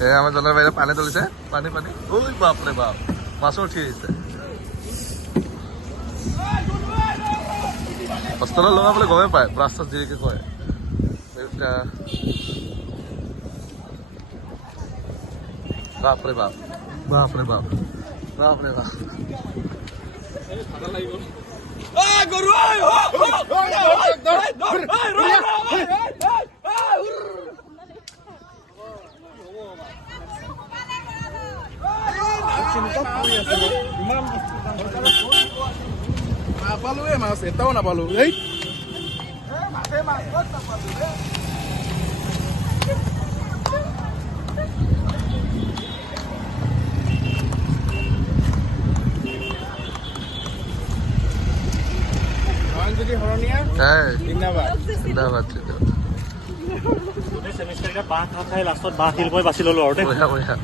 আমাৰ জনৰ বাহিৰে পানী তুলিছে পানী ঐ বাপৰে বাপ মাছো উঠি আহিছে হস্পিটেলত লগাবলৈ গমেই পায় ব্ৰাছ চাছ দেৰিকে কয় বাপৰে বাপ বাপৰে বাপ বাপৰে বাপ নাপালো মাছ এটাও নাপালো এই যদি হৰণীয়া জিন্দাবাদ জিন্দাবাদ সেমিষ্টাৰ বাঁহ খাই লাষ্টত বাঁহ শিল্পই বাছি ললো আৰু দেই বঢ়িয়া বঢ়িয়া